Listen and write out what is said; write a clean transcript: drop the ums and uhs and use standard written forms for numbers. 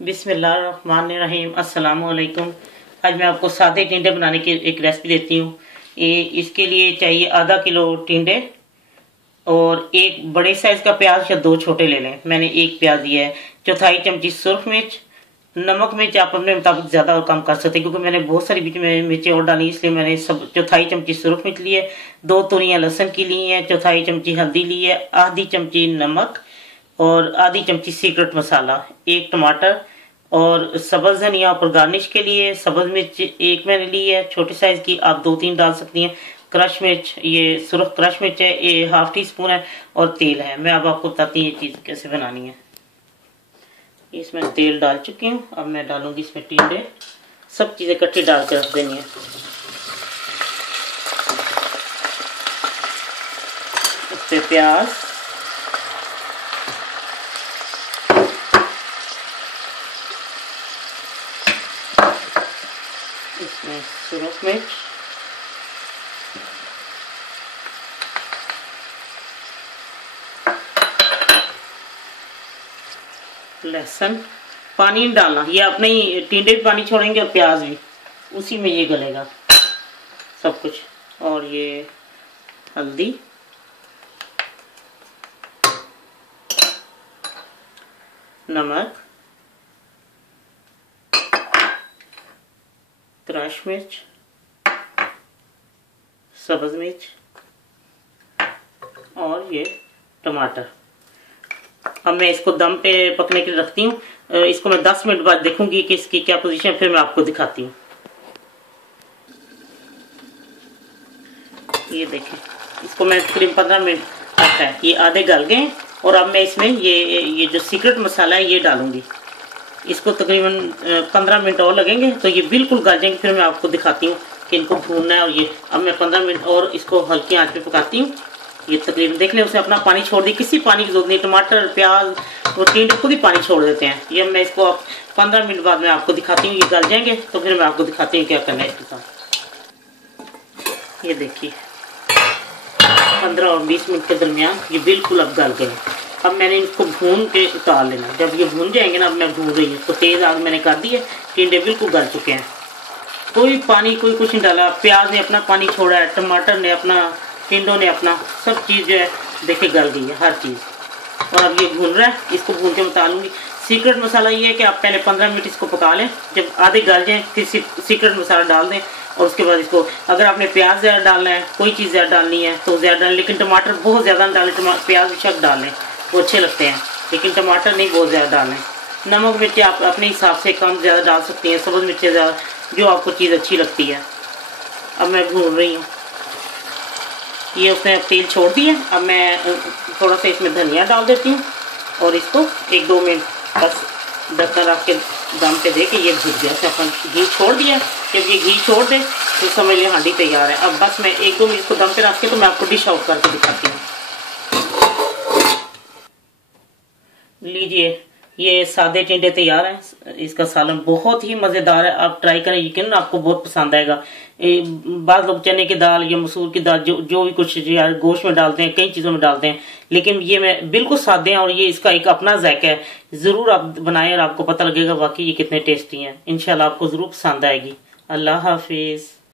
बिस्मिल्लाहिर्रहमानिर्रहीम। अस्सलाम वालेकुम। आज मैं आपको सादे टिंडे बनाने की एक रेसिपी देती हूँ। इसके लिए चाहिए आधा किलो टिंडे और एक बड़े साइज का प्याज या दो छोटे ले लें। मैंने एक प्याज लिया है। चौथाई चमची सुरख मिर्च। नमक मिर्च आप अपने मुताबिक ज़्यादा और कम कर सकते हैं, क्योंकि मैंने बहुत सारी बीच में मिर्चें और डाली, इसलिए मैंने सब चौथाई चमची सुरख मिर्च ली है। दो तुरियाँ लहसुन की ली है। चौथाई चमची हल्दी ली है। आधी चमची नमक और आधी चमची सीक्रेट मसाला। एक टमाटर और सब्ज धनिया ऊपर गार्निश के लिए। सब्ज मिर्च एक मैंने ली है छोटी साइज की, आप 2-3 डाल सकती हैं। क्रश मिर्च, ये सुरख क्रश मिर्च है, ये हाफ टी स्पून है। और तेल है। मैं अब आपको बताती हूँ ये चीज़ कैसे बनानी है। इसमें तेल डाल चुकी हूँ। अब मैं डालूंगी इसमें टिंडे। सब चीज़ें इकट्ठी डाल कर रख देनी है। इस पे प्याज, इसमें सुरख मिर्च, लहसुन। पानी नहीं डालना, ये अपने ही टिंडे भी पानी छोड़ेंगे और प्याज भी, उसी में ये गलेगा सब कुछ। और ये हल्दी, नमक, क्रश मिर्च, सब्ज मिर्च और ये टमाटर। अब मैं इसको दम पे पकने के लिए रखती हूँ। इसको मैं 10 मिनट बाद देखूंगी कि इसकी क्या पोजीशन है, फिर मैं आपको दिखाती हूँ। ये देखें, इसको मैं तकरीबन 15 मिनट रखा है। ये आधे गल गए और अब मैं इसमें ये जो सीक्रेट मसाला है ये डालूंगी। इसको तकरीबन 15 मिनट और लगेंगे तो ये बिल्कुल गल जाएंगे। फिर मैं आपको दिखाती हूँ कि इनको भूनना है। और ये अब मैं 15 मिनट और इसको हल्की आंच पे पकाती हूँ। ये तकरीबन देख लें, उसने अपना पानी छोड़ दिया, किसी पानी की जरूरत नहीं। टमाटर, प्याज और टिंडे खुद ही पानी छोड़ देते हैं। ये मैं इसको 15 मिनट बाद मैं आपको दिखाती हूँ। ये गल जाएंगे तो फिर मैं आपको दिखाती हूँ क्या करना है इसके साथ। ये देखिए 15 और 20 मिनट के दरमियान ये बिल्कुल अब गल गए। अब मैंने इसको भून के उतार लेना। जब ये भून जाएंगे ना, अब मैं भून रही हूँ, तो तेज़ आग मैंने कर दी है। टिंडे बिल्कुल गल चुके हैं, कोई पानी कोई कुछ नहीं डाला। प्याज ने अपना पानी छोड़ा है, टमाटर ने अपना, टिंडों ने अपना, सब चीज़ जो है देखिए गल गई है हर चीज़। और अब ये भून रहा है, इसको भून के बता लूँगी। सीक्रेट मसाला ये है कि आप पहले 15 मिनट इसको पका लें। जब आधे गल जाएँ फिर सीक्रेट मसाला डाल दें। और उसके बाद इसको, अगर आपने प्याज ज़्यादा डालना है, कोई चीज़ ज़्यादा डालनी है तो ज़्यादा डालें, लेकिन टमाटर बहुत ज़्यादा डालें। प्याज बेशक डालें, वो अच्छे लगते हैं, लेकिन टमाटर नहीं बहुत ज़्यादा डालें। नमक मिर्ची आप अपने हिसाब से कम ज़्यादा डाल सकती हैं। सब्ज़ मिर्ची ज़्यादा, जो आपको चीज़ अच्छी लगती है। अब मैं भून रही हूँ। ये उसने तेल छोड़ दिया। अब मैं थोड़ा सा इसमें धनिया डाल देती हूँ और इसको 1-2 मिनट बस ढक्कन रख के दम पे दे के ये भून गया। अपन घी छोड़ दिया। जब ये घी छोड़ दे तो समझ लिया हांडी तैयार है। अब बस मैं 1-2 मिनट इसको दम पे रख के तो मैं आपको डिश आउट करके दिखाती हूँ। लीजिए, ये सादे टिंडे तैयार हैं। इसका सालन बहुत ही मज़ेदार है, आप ट्राई करें, यकीन आपको बहुत पसंद आएगा। बाद लोग चने की दाल या मसूर की दाल जो भी कुछ गोश्त में डालते हैं, कई चीज़ों में डालते हैं, लेकिन ये मैं बिल्कुल सादे हैं और ये इसका एक अपना जायका है। ज़रूर आप बनाएं और आपको पता लगेगा वाकई ये कितने टेस्टी हैं। इंशाल्लाह आपको ज़रूर पसंद आएगी। अल्लाह हाफिज़।